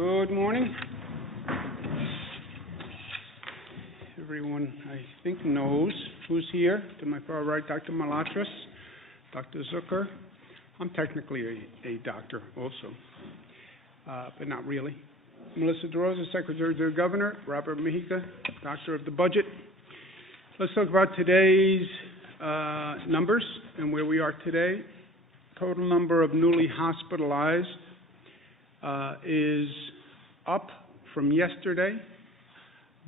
Good morning. Everyone, I think, knows who's here. To my far right, Dr. Malatras, Dr. Zucker. I'm technically a doctor also, but not really. Melissa DeRosa, Secretary to the Governor. Robert Mejica, Doctor of the Budget. Let's talk about today's numbers and where we are today. Total number of newly hospitalized is up from yesterday,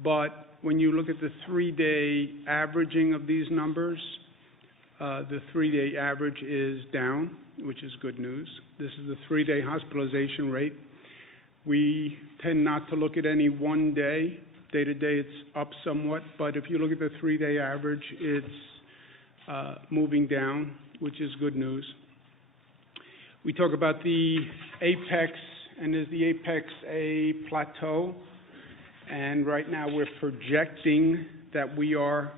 but when you look at the three-day averaging of these numbers, the three-day average is down, which is good news. This is the three-day hospitalization rate. We tend not to look at any one day. Day to day, it's up somewhat, but if you look at the three-day average, it's moving down, which is good news. We talk about the apex, and is the apex a plateau? And right now we're projecting that we are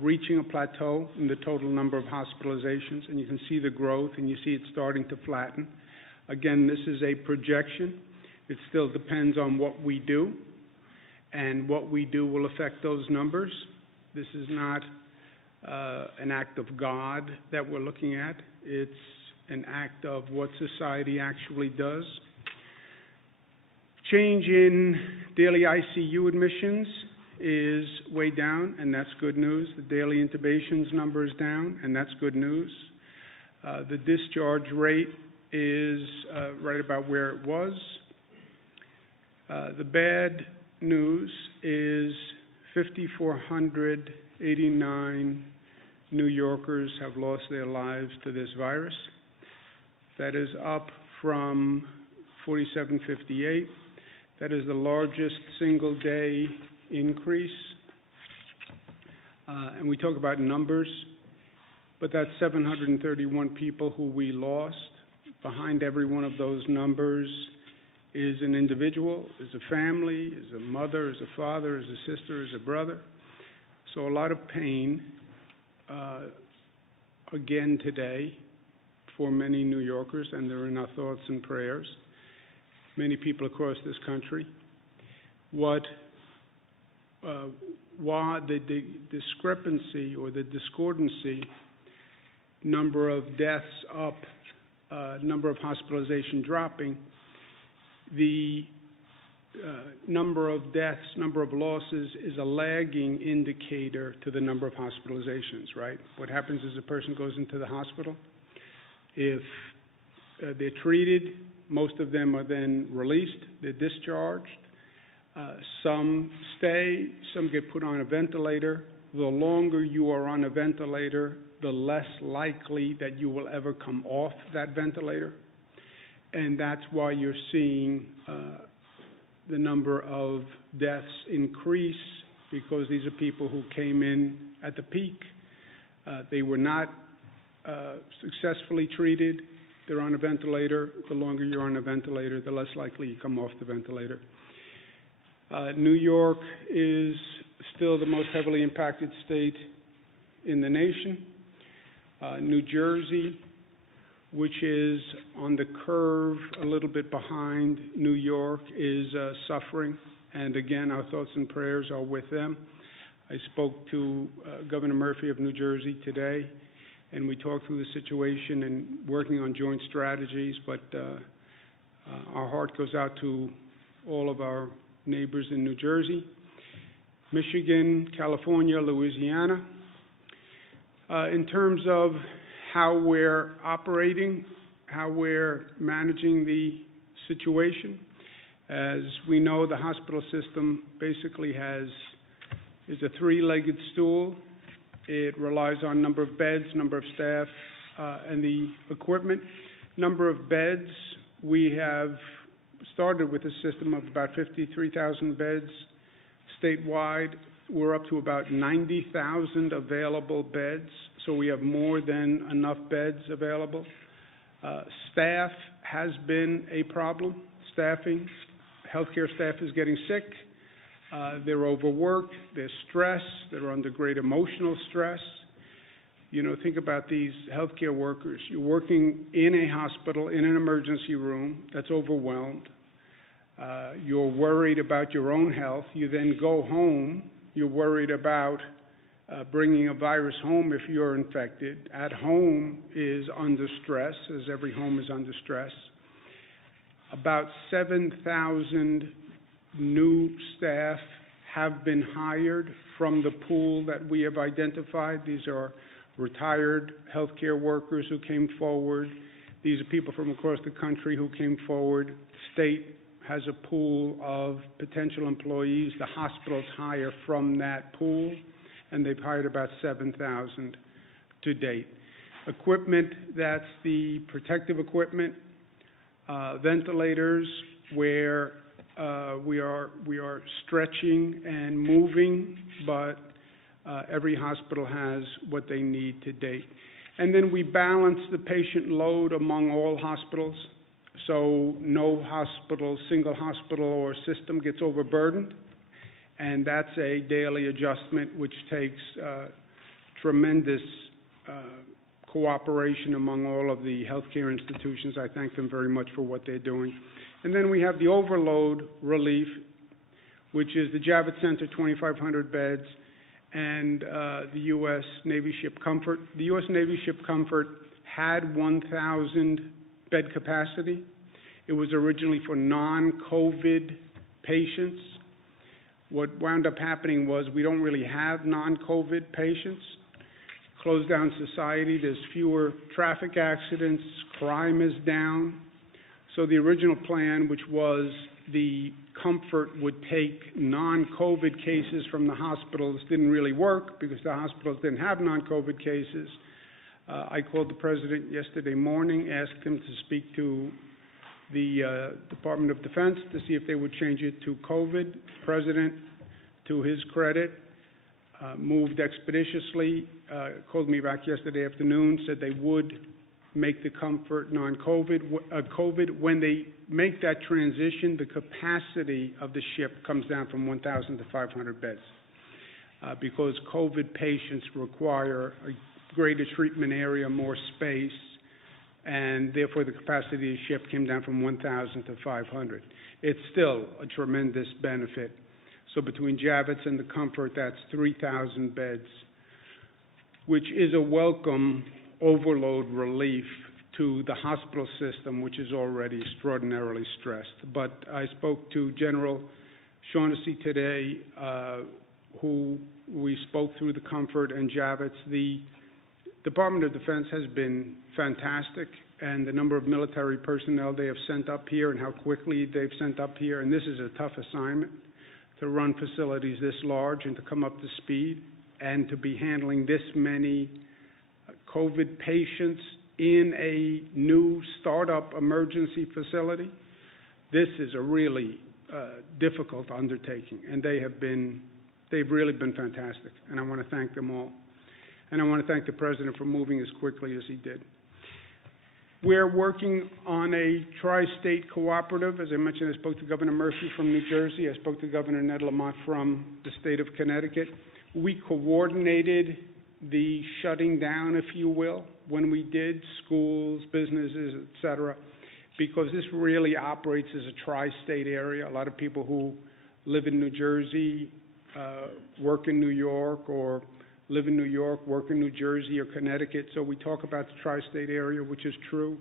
reaching a plateau in the total number of hospitalizations, and you can see the growth, and you see it starting to flatten. Again, this is a projection. It still depends on what we do, and what we do will affect those numbers. This is not an act of God that we're looking at. It's an act of what society actually does. Change in daily ICU admissions is way down, and that's good news. The daily intubations number is down, and that's good news. The discharge rate is right about where it was. The bad news is 5,489 New Yorkers have lost their lives to this virus. That is up from 4,758. That is the largest single-day increase. And we talk about numbers, but that's 731 people who we lost. Behind every one of those numbers is an individual, is a family, is a mother, is a father, is a sister, is a brother. So a lot of pain, again today, for many New Yorkers, and they're in our thoughts and prayers. Many people across this country. Why the discrepancy or the discordancy, number of deaths up, number of hospitalization dropping, the number of deaths, number of losses is a lagging indicator to the number of hospitalizations, right? What happens is a person goes into the hospital. If they're treated, most of them are then released, they're discharged. Some stay, some get put on a ventilator. The longer you are on a ventilator, the less likely that you will ever come off that ventilator. And that's why you're seeing the number of deaths increase, because these are people who came in at the peak. They were not successfully treated. They're on a ventilator. The longer you're on a ventilator, the less likely you come off the ventilator. New York is still the most heavily impacted state in the nation. New Jersey, which is on the curve a little bit behind New York, is suffering. And again, our thoughts and prayers are with them. I spoke to Governor Murphy of New Jersey today, and we talked through the situation and working on joint strategies, but our heart goes out to all of our neighbors in New Jersey, Michigan, California, Louisiana. In terms of how we're operating, how we're managing the situation, as we know, the hospital system basically is a three-legged stool. It relies on number of beds, number of staff, and the equipment. Number of beds, we have started with a system of about 53,000 beds statewide. We're up to about 90,000 available beds, so we have more than enough beds available. Staff has been a problem. Staffing, healthcare staff is getting sick. They're overworked, they're stressed, they're under great emotional stress. You know, think about these healthcare workers. You're working in a hospital, in an emergency room that's overwhelmed. You're worried about your own health. You then go home. You're worried about bringing a virus home if you're infected. At home is under stress, as every home is under stress. About 7,000 new staff have been hired from the pool that we have identified. These are retired healthcare workers who came forward. These are people from across the country who came forward. The state has a pool of potential employees. The hospitals hire from that pool, and they've hired about 7,000 to date. Equipment, that's the protective equipment, ventilators, where we are stretching and moving, but every hospital has what they need to date. And then we balance the patient load among all hospitals, so no hospital, single hospital or system gets overburdened, and that's a daily adjustment which takes tremendous cooperation among all of the healthcare institutions. I thank them very much for what they're doing. And then we have the overload relief, which is the Javits Center, 2,500 beds, and the U.S. Navy Ship Comfort. The U.S. Navy Ship Comfort had 1,000 bed capacity. It was originally for non-COVID patients. What wound up happening was we don't really have non-COVID patients. Closed down society, there's fewer traffic accidents, crime is down. So the original plan, which was the Comfort would take non-COVID cases from the hospitals, didn't really work because the hospitals didn't have non-COVID cases. I called the president yesterday morning, asked him to speak to the Department of Defense to see if they would change it to COVID. The president, to his credit, moved expeditiously, called me back yesterday afternoon, said they would make the Comfort non-COVID. COVID. When they make that transition, the capacity of the ship comes down from 1,000 to 500 beds because COVID patients require a greater treatment area, more space, and therefore the capacity of the ship came down from 1,000 to 500. It's still a tremendous benefit. So between Javits and the Comfort, that's 3,000 beds, which is a welcome overload relief to the hospital system, which is already extraordinarily stressed. But I spoke to General Shaughnessy today, who we spoke through the Comfort and Javits. The Department of Defense has been fantastic, and the number of military personnel they have sent up here and how quickly they've sent up here, and this is a tough assignment to run facilities this large and to come up to speed and to be handling this many COVID patients in a new startup emergency facility. This is a really difficult undertaking, and they've really been fantastic, and I want to thank them all. And I want to thank the President for moving as quickly as he did. We're working on a tri-state cooperative. As I mentioned, I spoke to Governor Murphy from New Jersey. I spoke to Governor Ned Lamont from the state of Connecticut. We coordinated the shutting down, if you will, when we did schools, businesses, et cetera, because this really operates as a tri-state area. A lot of people who live in New Jersey work in New York, or live in New York, work in New Jersey or Connecticut. So we talk about the tri-state area, which is true,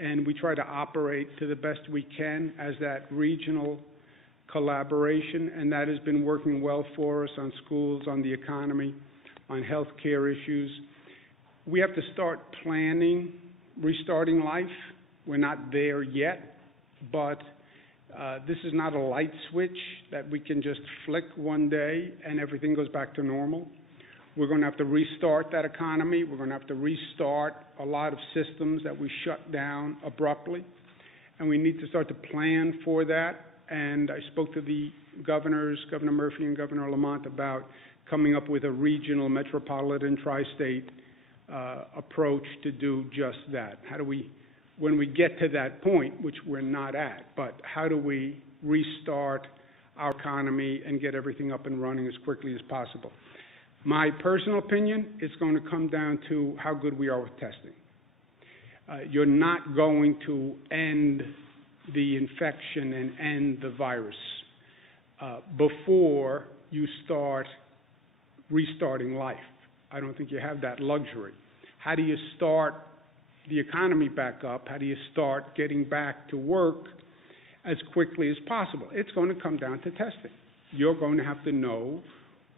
and we try to operate to the best we can as that regional collaboration, and that has been working well for us on schools, on the economy, on health care issues. We have to start planning, restarting life. We're not there yet, but this is not a light switch that we can just flick one day and everything goes back to normal. We're going to have to restart that economy. We're going to have to restart a lot of systems that we shut down abruptly, and we need to start to plan for that. And I spoke to the governors, Governor Murphy and Governor Lamont, about coming up with a regional, metropolitan, tri-state approach to do just that. How do we, when we get to that point, which we're not at, but how do we restart our economy and get everything up and running as quickly as possible? My personal opinion, it's going to come down to how good we are with testing. You're not going to end the infection and end the virus before you start restarting life. I don't think you have that luxury. How do you start the economy back up? How do you start getting back to work as quickly as possible? It's going to come down to testing. You're going to have to know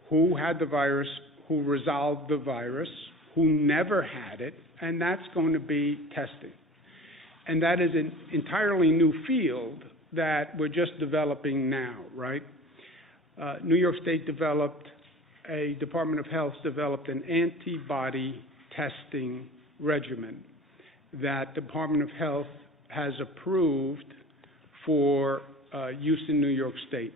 who had the virus, who resolved the virus, who never had it, and that's going to be testing. And that is an entirely new field that we're just developing now, right? New York State Department of Health developed an antibody testing regimen that Department of Health has approved for use in New York State.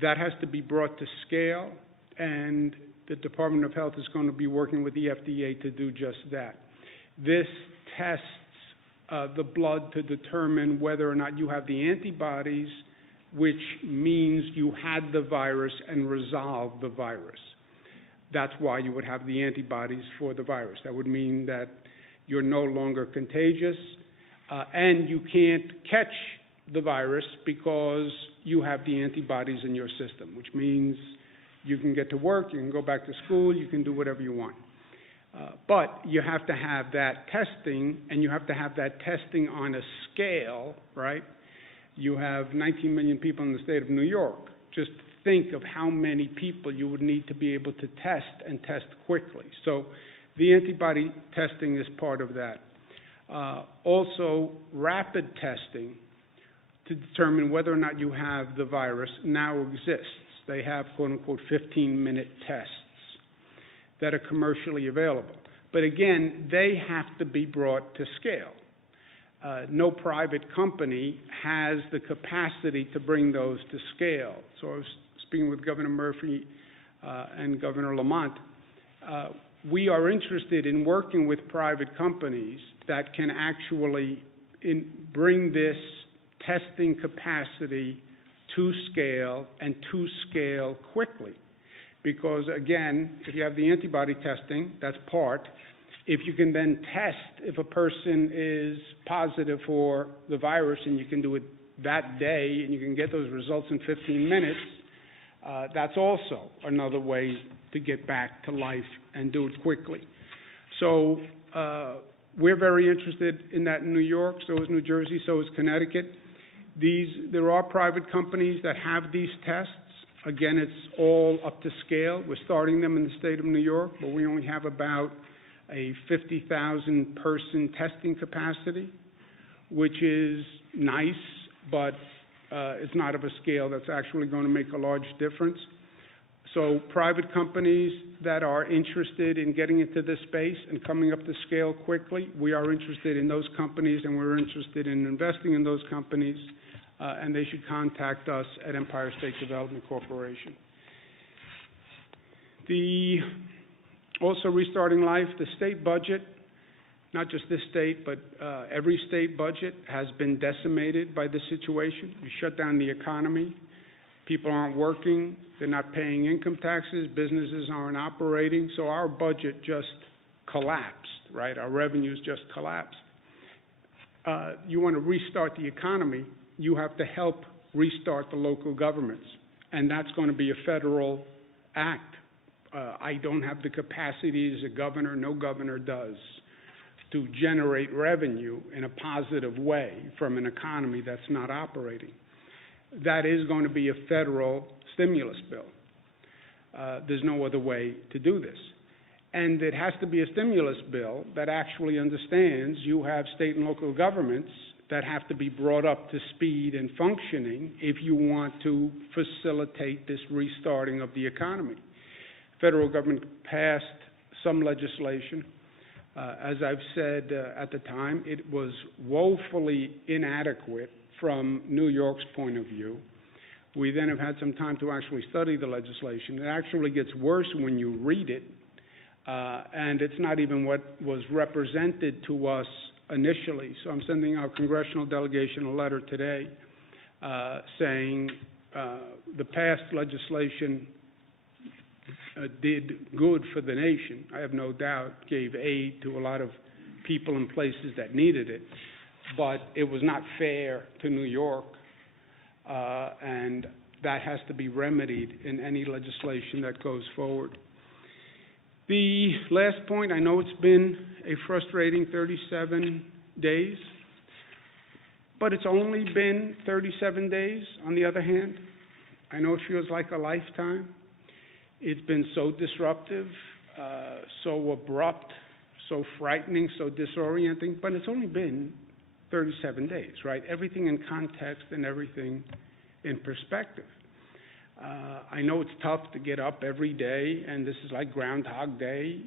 That has to be brought to scale, and the Department of Health is going to be working with the FDA to do just that. This tests the blood to determine whether or not you have the antibodies, which means you had the virus and resolved the virus. That's why you would have the antibodies for the virus. That would mean that you're no longer contagious, and you can't catch the virus because you have the antibodies in your system, which means you can get to work, you can go back to school, you can do whatever you want. But you have to have that testing, and you have to have that testing on a scale, right? You have 19 million people in the state of New York. Just think of how many people you would need to be able to test and test quickly. So the antibody testing is part of that. Also, rapid testing to determine whether or not you have the virus now exists. They have, quote-unquote, 15-minute tests that are commercially available. But again, they have to be brought to scale. No private company has the capacity to bring those to scale. So I was speaking with Governor Murphy and Governor Lamont. We are interested in working with private companies that can actually bring this testing capacity to scale, and to scale quickly. Because again, if you have the antibody testing, that's part. If you can then test if a person is positive for the virus, and you can do it that day, and you can get those results in 15 minutes, that's also another way to get back to life and do it quickly. So we're very interested in that in New York, so is New Jersey, so is Connecticut. There are private companies that have these tests. Again, it's all up to scale. We're starting them in the state of New York, but we only have about a 50,000 person testing capacity, which is nice, but it's not of a scale that's actually going to make a large difference. So private companies that are interested in getting into this space and coming up to scale quickly, we are interested in those companies, and we're interested in investing in those companies, and they should contact us at Empire State Development Corporation. Also restarting life, the state budget, not just this state, but every state budget has been decimated by this situation. You shut down the economy, people aren't working, they're not paying income taxes, businesses aren't operating, so our budget just collapsed, right? Our revenues just collapsed. You want to restart the economy, you have to help restart the local governments, and that's going to be a federal act. I don't have the capacity as a governor, no governor does, to generate revenue in a positive way from an economy that's not operating. That is going to be a federal stimulus bill. There's no other way to do this. And it has to be a stimulus bill that actually understands you have state and local governments that have to be brought up to speed and functioning if you want to facilitate this restarting of the economy. Federal government passed some legislation. As I've said at the time, it was woefully inadequate from New York's point of view. We then have had some time to actually study the legislation. It actually gets worse when you read it, and it's not even what was represented to us initially. So I'm sending our congressional delegation a letter today saying the past legislation did good for the nation, I have no doubt, gave aid to a lot of people and places that needed it. but it was not fair to New York, and that has to be remedied in any legislation that goes forward. The last point, I know it's been a frustrating 37 days, but it's only been 37 days on the other hand. I know it feels like a lifetime. It's been so disruptive, so abrupt, so frightening, so disorienting, but it's only been 37 days, right? Everything in context and everything in perspective. I know it's tough to get up every day, and this is like Groundhog Day,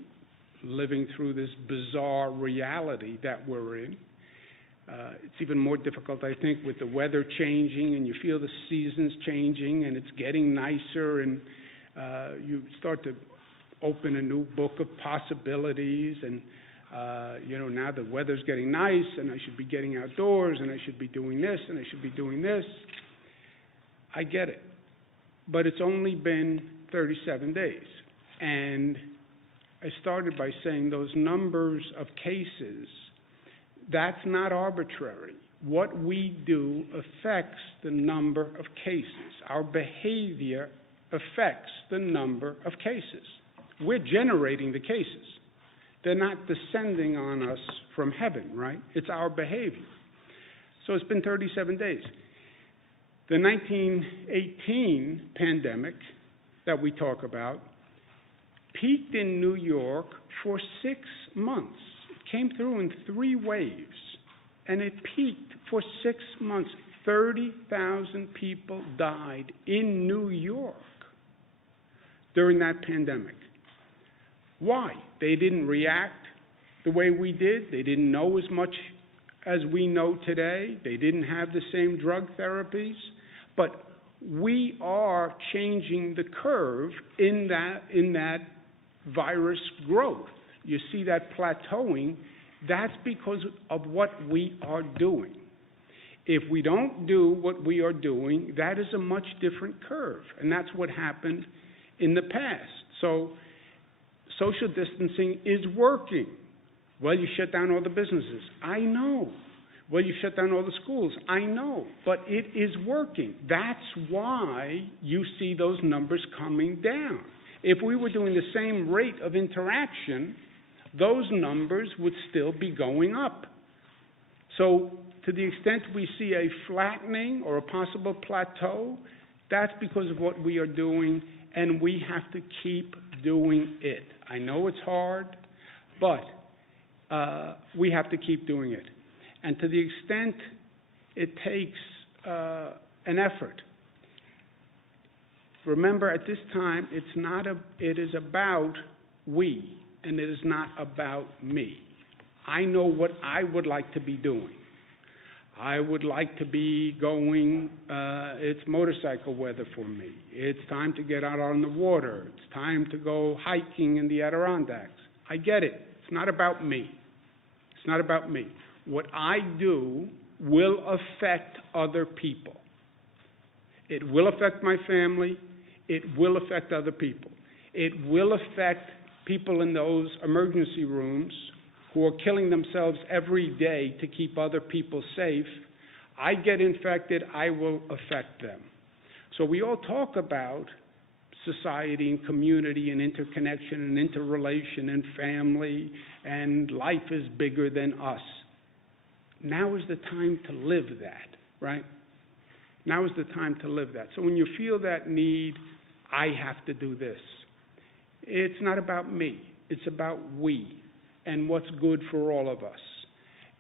living through this bizarre reality that we're in. It's even more difficult, I think, with the weather changing, and you feel the seasons changing, and it's getting nicer, and you start to open a new book of possibilities, and now the weather's getting nice, and I should be getting outdoors, and I should be doing this, and I should be doing this. I get it. But it's only been 37 days. And I started by saying those numbers of cases, that's not arbitrary. What we do affects the number of cases. Our behavior affects the number of cases. We're generating the cases. They're not descending on us from heaven, right? It's our behavior. So it's been 37 days. The 1918 pandemic that we talk about peaked in New York for 6 months. It came through in 3 waves, and it peaked for 6 months. 30,000 people died in New York during that pandemic. Why? They didn't react the way we did. They didn't know as much as we know today. They didn't have the same drug therapies. But we are changing the curve in that virus growth. You see that plateauing. That's because of what we are doing. If we don't do what we are doing, that is a much different curve. And that's what happened in the past. So social distancing is working. Well, you shut down all the businesses. I know. Well, you shut down all the schools. I know. But it is working. That's why you see those numbers coming down. If we were doing the same rate of interaction, those numbers would still be going up. So to the extent we see a flattening or a possible plateau, that's because of what we are doing, and we have to keep doing it. I know it's hard, but we have to keep doing it. And to the extent it takes an effort, remember at this time it is about we, and it is not about me. I know what I would like to be doing. I would like to be going, it's motorcycle weather for me. It's time to get out on the water. It's time to go hiking in the Adirondacks. I get it. It's not about me. It's not about me. What I do will affect other people. It will affect my family. It will affect other people. It will affect people in those emergency rooms who are killing themselves every day to keep other people safe. I get infected, I will affect them. So we all talk about society and community and interconnection and interrelation and family, and life is bigger than us. Now is the time to live that, right? Now is the time to live that. So when you feel that need, I have to do this. It's not about me. It's about we and what's good for all of us.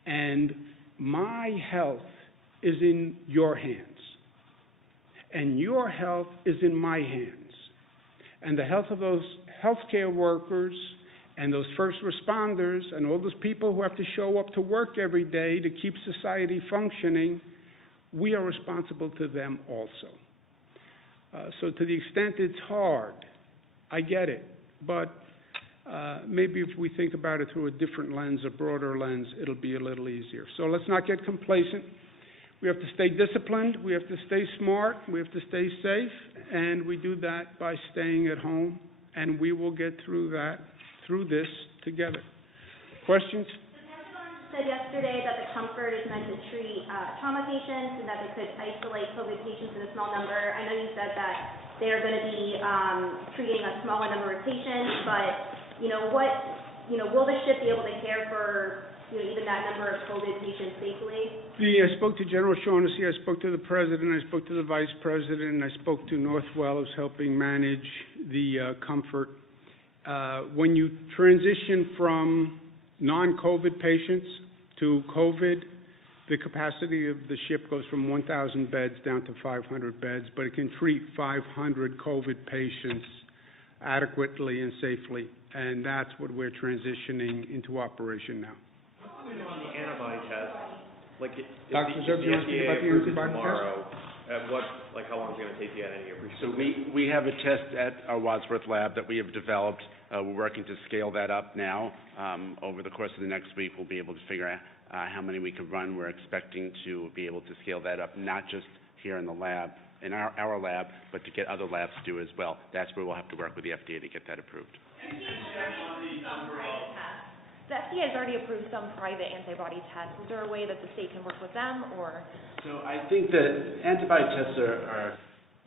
And my health is in your hands. And your health is in my hands. And the health of those healthcare workers and those first responders and all those people who have to show up to work every day to keep society functioning, we are responsible to them also. So to the extent it's hard, I get it. But maybe if we think about it through a different lens, a broader lens, it'll be a little easier. So let's not get complacent. We have to stay disciplined. We have to stay smart. We have to stay safe. And we do that by staying at home. And we will get through this together. Questions? said yesterday that the Comfort is meant to treat trauma patients and that they could isolate COVID patients in a small number. I know you said that they are going to be treating a smaller number of patients, but will the ship be able to care for even that number of COVID patients safely? I spoke to General Shaughnessy, I spoke to the President, I spoke to the Vice President, I spoke to Northwell, who's helping manage the Comfort. When you transition from non-COVID patients to COVID, the capacity of the ship goes from 1,000 beds down to 500 beds, but it can treat 500 COVID patients adequately and safely, and that's what we're transitioning into operation now. On the antibody test, like if Dr. the Zerb, you want to speak FDA about the approves it antibody tomorrow, how long is it going to take to get any of your So we have a test at our Wadsworth lab that we have developed. We're working to scale that up now. Over the course of the next week, we'll be able to figure out how many we can run. We're expecting to be able to scale that up, not just here in the lab, in our lab, but to get other labs to do as well. That's where we'll have to work with the FDA to get that approved. The FDA has already approved some private antibody tests. Is there a way that the state can work with them, or? So I think that antibody tests are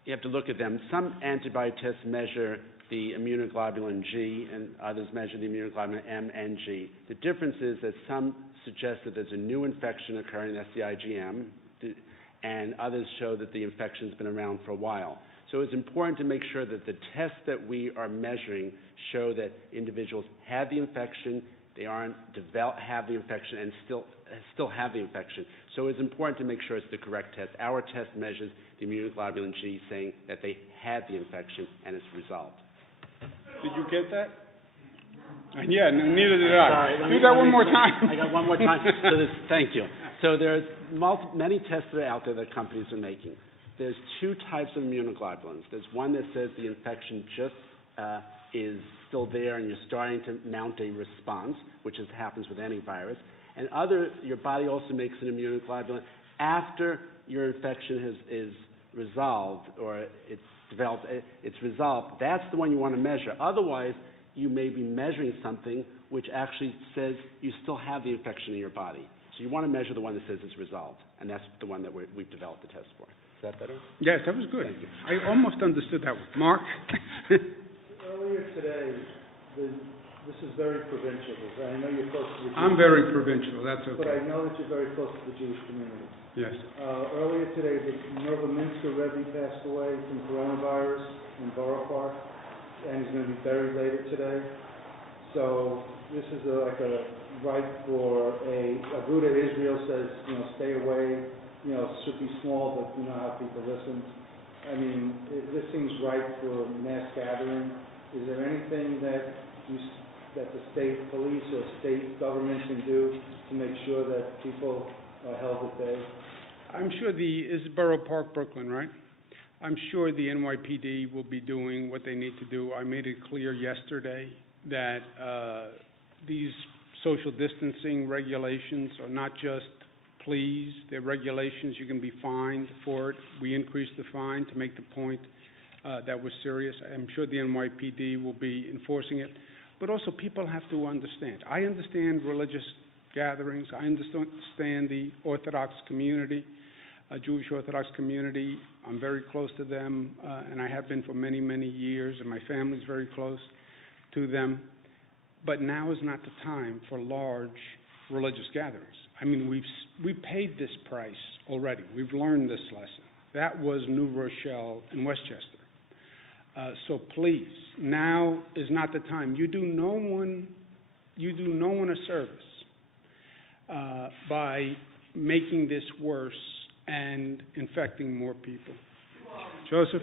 you have to look at them. Some antibody tests measure the immunoglobulin G, and others measure the immunoglobulin M and G. The difference is that some suggest that there's a new infection occurring, that's the IgM, and others show that the infection's been around for a while. So it's important to make sure that the tests that we are measuring show that individuals had the infection, they aren't have the infection, and still have the infection. So it's important to make sure it's the correct test. Our test measures the immunoglobulin G, saying that they had the infection and it's resolved. Did you get that? Yeah, no, neither did I. Sorry, do that one more time. I got one more time. Thank you. So there's many tests that are out there that companies are making. There's two types of immunoglobulins. There's one that says the infection just is still there and you're starting to mount a response, which happens with any virus. And your body also makes an immunoglobulin after your infection is resolved or it's developed, it's resolved. That's the one you want to measure. Otherwise, you may be measuring something which actually says you still have the infection in your body. So you want to measure the one that says it's resolved, and that's the one that we've developed the test for. Is that better? Yes, that was good. I almost understood that one. Mark? Earlier today, this is very provincial. I know you're close to the Jewish I'm very provincial, that's okay. But I know that you're very close to the Jewish community. Yes. Earlier today, the Novominsker Rebbe passed away from coronavirus in Borough Park, and he's going to be buried later today. So this is like a right for a Aguda Israel says, stay away, should be small, but you know how people listen. I mean, this seems right for mass gathering. Is there anything that the state police or state government can do to make sure that people are held at bay? I'm sure is Borough Park, Brooklyn, right? I'm sure the NYPD will be doing what they need to do. I made it clear yesterday that these social distancing regulations are not just pleas, they're regulations. You can be fined for it. We increased the fine to make the point that was serious. I'm sure the NYPD will be enforcing it. But also people have to understand. I understand religious gatherings. I understand the Orthodox community, Jewish Orthodox community. I'm very close to them, and I have been for many, many years, and my family's very close to them. But now is not the time for large religious gatherings. I mean, we've paid this price already. We've learned this lesson. That was New Rochelle and Westchester. So please, now is not the time. You do no one a service by making this worse and infecting more people. Joseph?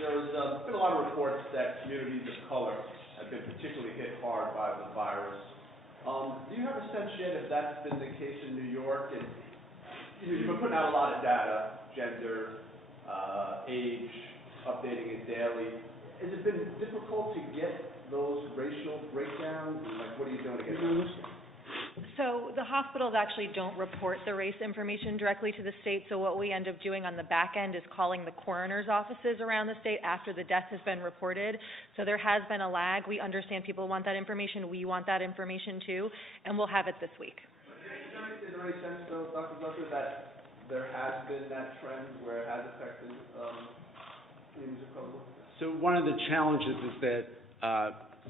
There's been a lot of reports that communities of color have been particularly hit hard by the virus. Do you have a sense yet if that's been the case in New York? And you've been putting out a lot of data, gender, age, updating it daily. Has it been difficult to get those racial breakdowns? And what are you doing to get those? So the hospitals actually don't report the race information directly to the state, so what we end up doing on the back end is calling the coroner's offices around the state after the death has been reported. So there has been a lag. We understand people want that information. We want that information too, and we'll have it this week. there any sense, though, Dr. Zucker, that there has been that trend where it has affected communities of color? So one of the challenges is that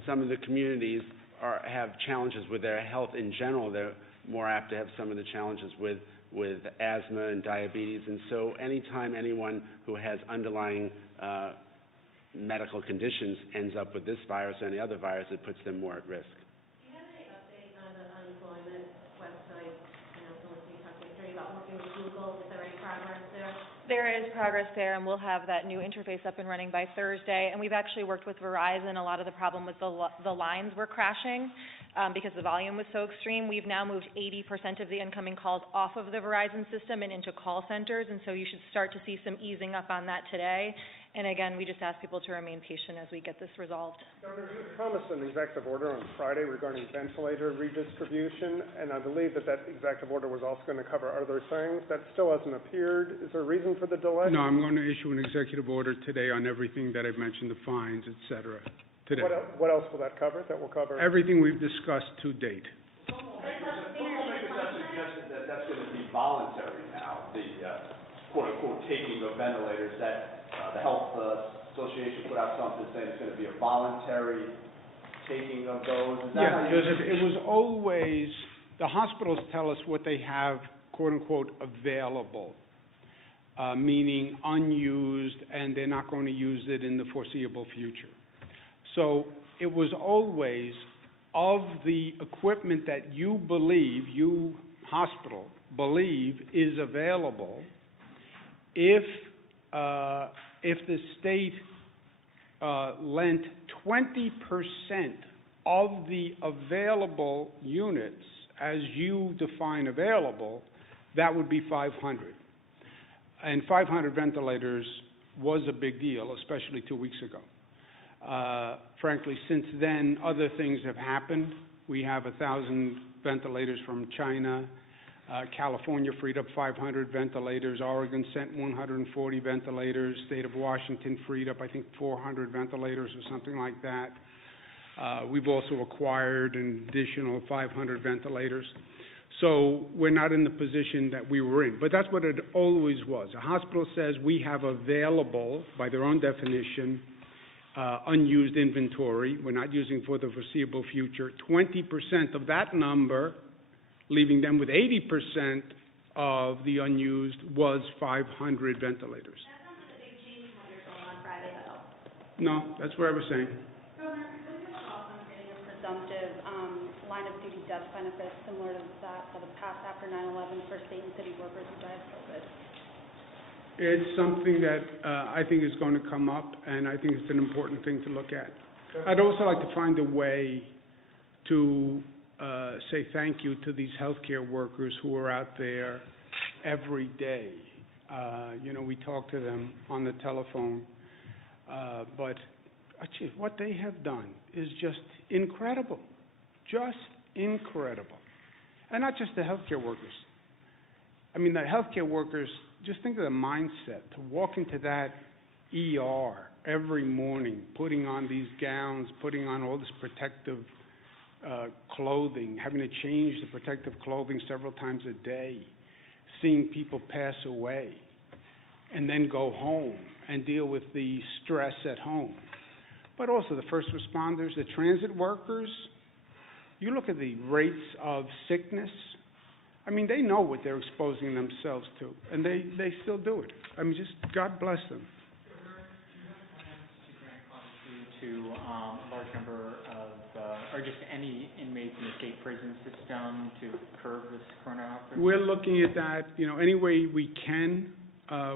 some of the communities have challenges with their health in general. They're more apt to have some of the challenges with asthma and diabetes. And so anytime anyone who has underlying medical conditions ends up with this virus or any other virus, it puts them more at risk. Do you have any update on the unemployment website? Someone you talked yesterday about working with Google. Is there any progress there? There is progress there, and we'll have that new interface up and running by Thursday. And we've actually worked with Verizon. A lot of the problem was the lines were crashing because the volume was so extreme. We've now moved 80% of the incoming calls off of the Verizon system and into call centers, and so you should start to see some easing up on that today. And again, we just ask people to remain patient as we get this resolved. Governor, you promised an executive order on Friday regarding ventilator redistribution, and I believe that executive order was also going to cover other things. That still hasn't appeared. Is there a reason for the delay? No, I'm going to issue an executive order today on everything that I've mentioned, the fines, et cetera, today. What else will that cover? That will cover Everything we've discussed to date. Lawmakers have suggested that that's going to be voluntary now, the quote-unquote taking of ventilators, that the Health Association put out something saying it's going to be a voluntary taking of those. Is that how you... Joseph, it was always, the hospitals tell us what they have, quote-unquote, available, meaning unused, and they're not going to use it in the foreseeable future. So it was always, of the equipment that you believe, you hospital believe is available, if the state lent 20% of the available units, as you define available, that would be 500. And 500 ventilators was a big deal, especially 2 weeks ago. Frankly, since then, other things have happened. We have 1,000 ventilators from China. California freed up 500 ventilators. Oregon sent 140 ventilators. State of Washington freed up, I think, 400 ventilators or something like that. We've also acquired an additional 500 ventilators. So we're not in the position that we were in. But that's what it always was. A hospital says we have available, by their own definition, unused inventory. We're not using for the foreseeable future. 20% of that number, leaving them with 80% of the unused, was 500 ventilators. That sounds like a big change from what you're saying on Friday, though. No, that's what I was saying. Governor, could you thoughts on getting a presumptive line of duty death benefits similar to that have passed after 9/11 for state and city workers who died of COVID? It's something that I think is going to come up, and I think it's an important thing to look at. I'd also like to find a way to say thank you to these healthcare workers who are out there every day. We talk to them on the telephone, but actually what they have done is just incredible, And not just the healthcare workers. I mean, the healthcare workers, just think of the mindset to walk into that ER every morning, putting on these gowns, putting on all this protective clothing, having to change the protective clothing several times a day, seeing people pass away, and then go home and deal with the stress at home. But also the first responders, the transit workers, you look at the rates of sickness, I mean, they know what they're exposing themselves to, and they still do it. I mean, just God bless them. To a large number of, or just any inmates in the state prison system to curb this corona outbreak? We're looking at that, any way we can,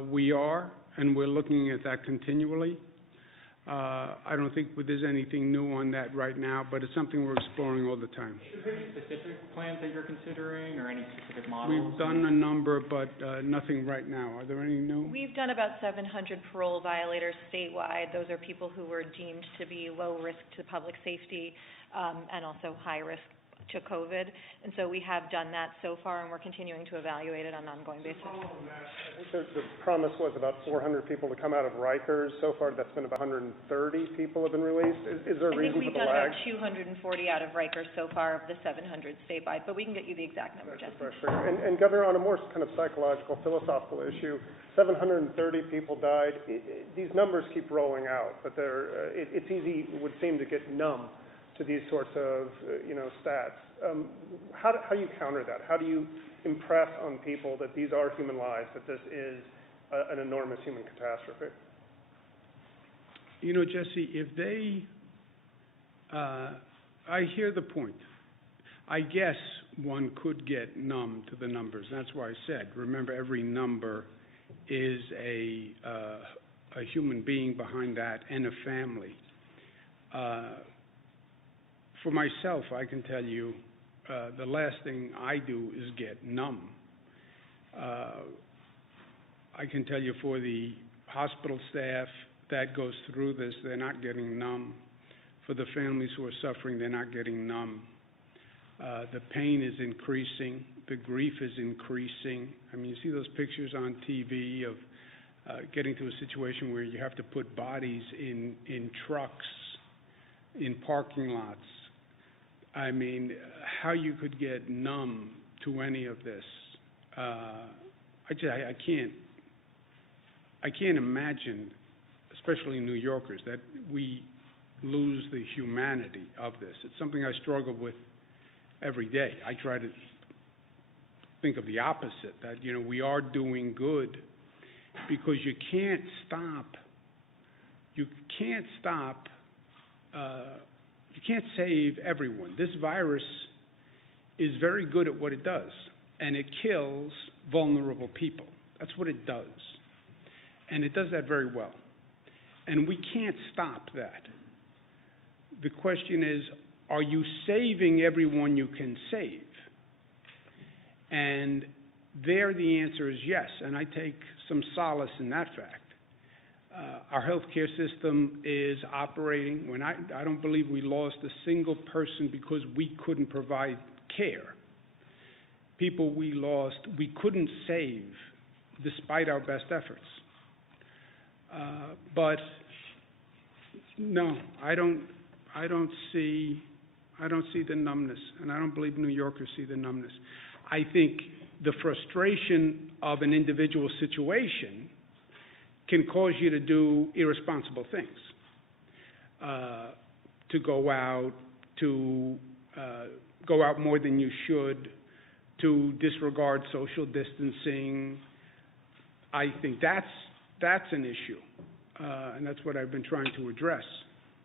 we are, and we're looking at that continually. I don't think there's anything new on that right now, but it's something we're exploring all the time. Is there any specific plans that you're considering, or any specific models? We've done a number, but nothing right now. Are there any new? We've done about 700 parole violators statewide. Those are people who were deemed to be low risk to public safety and also high risk to COVID. And so we have done that so far, and we're continuing to evaluate it on an ongoing basis. I think the promise was about 400 people to come out of Rikers. So far, that's been about 130 people have been released. Is there a reason for the lag? I think we've done about 240 out of Rikers so far of the 700 statewide, but we can get you the exact number, Jesse. And Governor, on a more kind of psychological, philosophical issue, 730 people died. These numbers keep rolling out, but it's easy, it would seem, to get numb to these sorts of, stats. How do you counter that? How do you impress on people that these are human lives, that this is an enormous human catastrophe? Jesse, if they, I hear the point. I guess one could get numb to the numbers. That's why I said, remember, every number is a human being behind that and a family. For myself, I can tell you, the last thing I do is get numb. I can tell you for the hospital staff that goes through this, they're not getting numb. For the families who are suffering, they're not getting numb. The pain is increasing. The grief is increasing. I mean, you see those pictures on TV of getting to a situation where you have to put bodies in trucks, in parking lots. I mean, how you could get numb to any of this, I can't imagine, especially New Yorkers, that we lose the humanity of this. It's something I struggle with every day. I try to think of the opposite, that, we are doing good, because you can't save everyone. This virus is very good at what it does, and it kills vulnerable people. That's what it does. And it does that very well. And we can't stop that. The question is, are you saving everyone you can save? And there the answer is yes, and I take some solace in that fact. Our healthcare system is operating. I don't believe we lost a single person because we couldn't provide care. People we lost, we couldn't save despite our best efforts. But no, I don't see the numbness, and I don't believe New Yorkers see the numbness. I think the frustration of an individual situation can cause you to do irresponsible things, to go out more than you should, to disregard social distancing. I think that's an issue, and that's what I've been trying to address.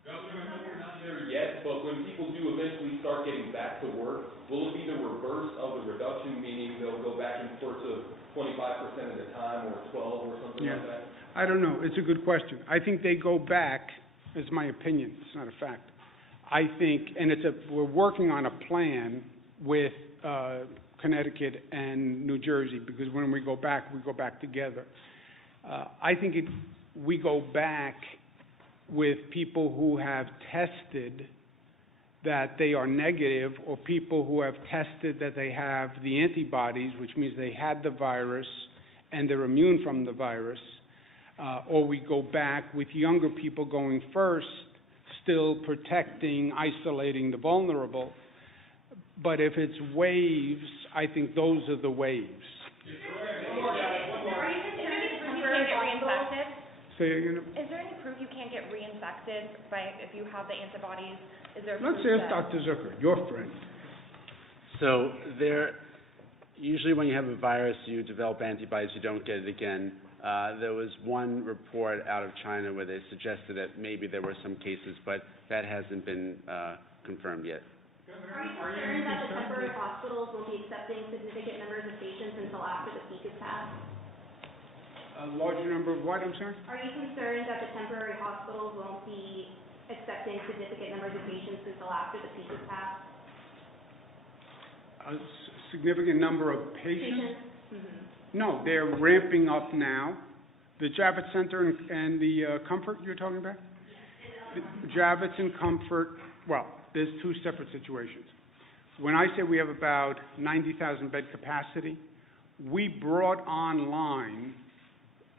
Governor, I know we're not there yet, but when people do eventually start getting back to work, will it be the reverse of the reduction, meaning they'll go back and forth to 25% at a time or 12 or something like that? I don't know. It's a good question. I think they go back, it's my opinion, it's not a fact. I think, and we're working on a plan with Connecticut and New Jersey, because when we go back together. I think we go back with people who have tested that they are negative, or people who have tested that they have the antibodies, which means they had the virus and they're immune from the virus, or we go back with younger people going first, still protecting, isolating the vulnerable. But if it's waves, I think those are the waves. Say again? Is there any proof you can't get reinfected if you have the antibodies? Is there Let's ask Dr. Zucker, your friend. So usually when you have a virus, you develop antibodies, you don't get it again. There was one report out of China where they suggested that maybe there were some cases, but that hasn't been confirmed yet. Are you concerned that the temporary hospitals won't be accepting significant numbers of patients until after the peak is passed? A larger number of what, I'm sorry? Are you concerned that the temporary hospitals won't be accepting significant numbers of patients until after the peak is passed? A significant number of patients? Mm-hmm. No, they're ramping up now. The Javits Center and the Comfort you're talking about? The Javits and Comfort, well, there's two separate situations. when I say we have about 90,000 bed capacity, we brought online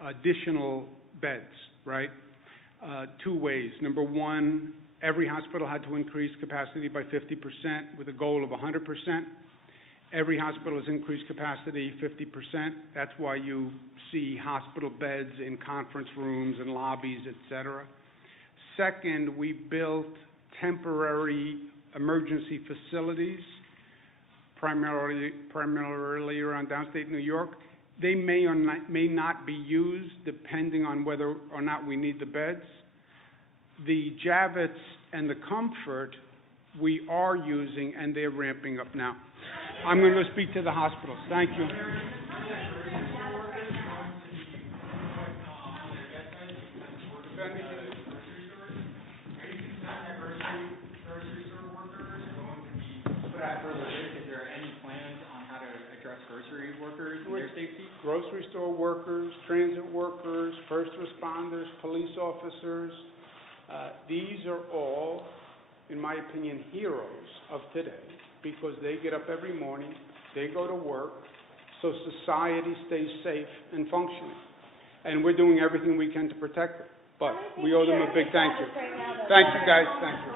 additional beds, right? Two ways. Number one, every hospital had to increase capacity by 50% with a goal of 100%. Every hospital has increased capacity 50%. That's why you see hospital beds in conference rooms and lobbies, et cetera. Second, we built temporary emergency facilities, primarily around downstate New York. They may or may not be used depending on whether or not we need the beds. The Javits and the Comfort we are using, and they're ramping up now. I'm going to speak to the hospitals. Thank you. Is there any plans on how to address grocery workers and their safety? Grocery store workers, transit workers, first responders, police officers, these are all, in my opinion, heroes of today because they get up every morning, they go to work, so society stays safe and functioning. And we're doing everything we can to protect them. But we owe them a big thank you. Thank you, guys. Thank you.